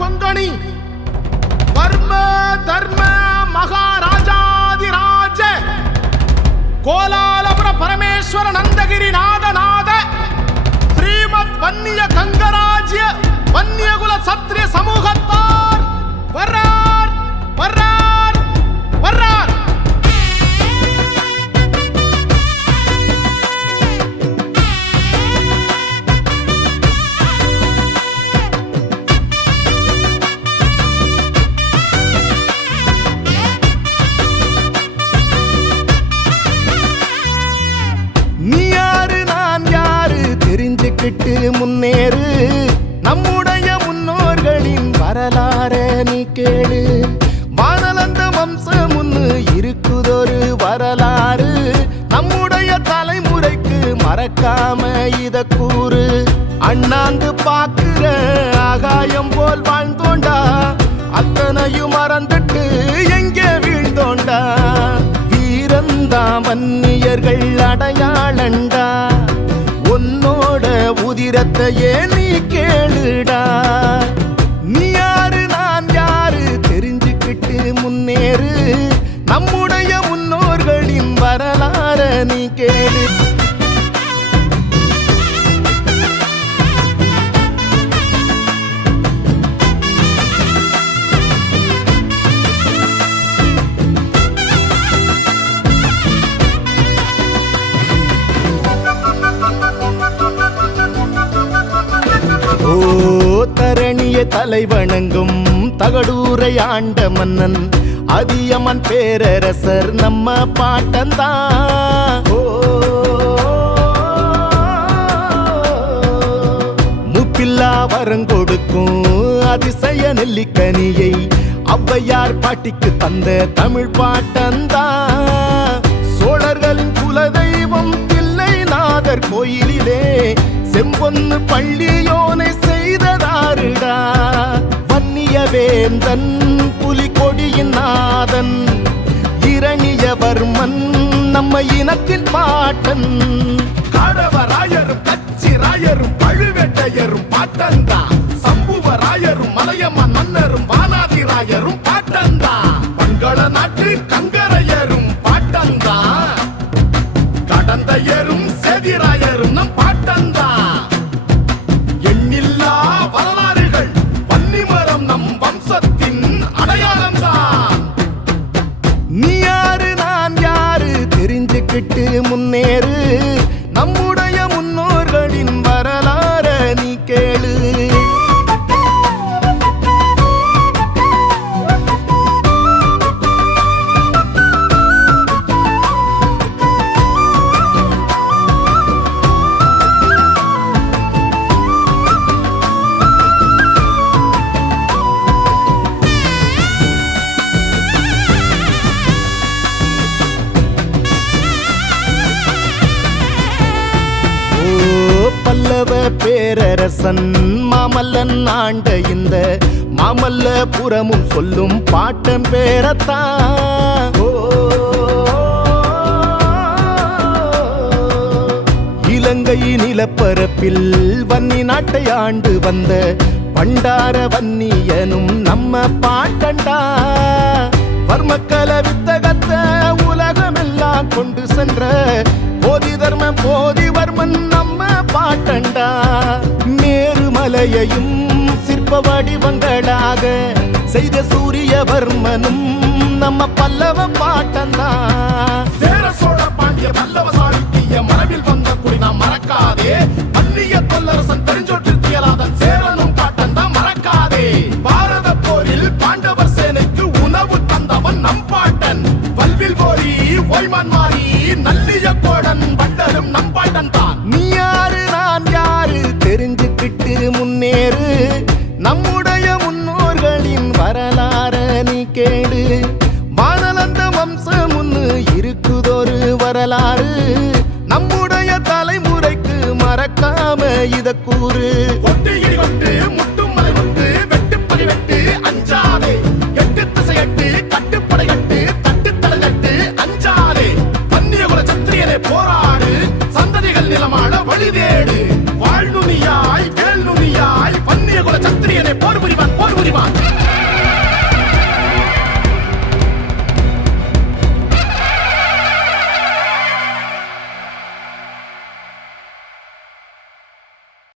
கொங்கணி வர்ம தர்ம மகாராஜாதிராஜ கோலாலபுர பரமேஸ்வர நந்தகிரி நாதநாத ஸ்ரீமத் வன்னிய கங்கராஜ்ய வன்னியகுல சத்திரிய சமூகத்தார் வர்றார் வர்றார் வர்றார். தெரிஞ்சுக்கிட்டு முன்னேறு நம்முடைய முன்னோர்களின் வரலாற நீ கேளு. வானலந்த வம்சம் முன்னு இருக்குதொரு வரலாறு நம்முடைய தலைமுறைக்கு மறக்காம இத கூறு. அண்ணாந்து பாக்குற ஆகாயம் போல் வாழ்ந்தோண்டா அத்தனையும் மறந்துட்டு எங்கே வீழ்ந்தோண்டா. வீரந்தா வன்னியர்கள் அடையாளண்டா உன்னோட உதிரத்தையே நீ கேளுடா. நீ யாரு நான் யாரு தெரிஞ்சுக்கிட்டு முன்னேறு நம்முடைய முன்னோர்களின் வரலாற நீ கேளு. ஓ தரணிய தலைவணங்கும் தகடூரை ஆண்ட மன்னன் அதியமன் பேரரசர் நம்ம பாட்டந்தான். முப்பில்லா வரங்கொடுக்கும் அதிசய நெல்லிக்கனியை ஔவையார் பாட்டிக்கு தந்த தமிழ் பாட்டந்தான். சோழர்களின் குலதெய்வம் தில்லைநாதர் கோயிலிலே செம்பொன்னு பள்ளியோனை செய்ததாருடா. வன்னிய வேந்தன் புலிகொடியின் நாதன் இரணியவர்மன் நம்ம இனத்தின் பாட்டன். காடவராயரும் கச்சிராயரும் பழுவேட்டையரும் பாட்டந்தா. சம்புவராயரும் மலையம்மன் மன்னரும் வானாதிராயரும் பாட்டந்தா. பங்கள நாட்டு கங்கரையரும் பாட்டந்தா. கடந்தையரும் செதிராயரும் நம் பாட்டந்தா. எண்ணில்லா வரலாறுகள் வன்னிமரம் நம் வம்சத்தின் அடையாளம்தான். நீ யாரு நான் யாரு தெரிஞ்சுக்கிட்டு முன்னேறு நம்முடைய முன்னோர்களின் வரலாற நீ கேளு. பல்லவ பேரரசன் மாமல்லன் ஆண்ட இந்த மாமல்லபுரமும் சொல்லும் பாட்டம் பேரத்தான். இலங்கை நிலப்பரப்பில் வன்னி நாட்டை ஆண்டு வந்த பண்டார வன்னியனும் நம்ம பாட்டண்டா. வர்மக்கல வித்தகத்த உலகமெல்லாம் கொண்டு சென்ற போதி தர்ம போதிவர்மன் நம்ம பாட்டண்டா. மேருமலையையும் சிற்ப வடிவங்களாக செய்த சூரியவர்மனும் நம்ம பல்லவ பாட்டந்தா. சேர சோழ பாண்டிய பல்லவ சாளுக்கிய மரபில் வந்த குடி நாம் மறக்காதே. வன்னிய தொல்லரசன் தெரிஞ்சோற்றியலாதன் சேரனும் பாட்டந்தா மறக்காதே. பாரத போரில் பாண்டவர் சேனைக்கு உணவு தந்தவன் நம் பாட்டன். வல்வில் போரி ஓய்மான் மாறி நல்லிய கோடன் பட்டரும் நம் பாட்டன் தான். நீ யாரு நான் யாரு தெரிஞ்சுக்கிட்டு முன்னேறு நம்முடைய முன்னோர்களின் வரலாற நீ கேளு. வானலந்த வம்சம் முன்னு இருக்குதொரு வரலாறு நம்முடைய தலைமுறைக்கு மறக்காம இத கூறு. கொட்டு இடி கொட்டு முட்டும் மலை கொட்டு வெட்டு பகை வெட்டு அஞ்சாதே. எட்டு திசை எட்டு கட்டுப்படை கட்டு தட்டு தலை கட்டு அஞ்சாதே. வன்னியகுல சத்திரியனே போராடு சந்ததிகள் நிலமாட வழிதேடு. வாழ்நுனியாய் வேல் நுனியாய் வன்னியகுல சத்திரியனே போர் புரிவான் போர் புரிவான். அறிவான்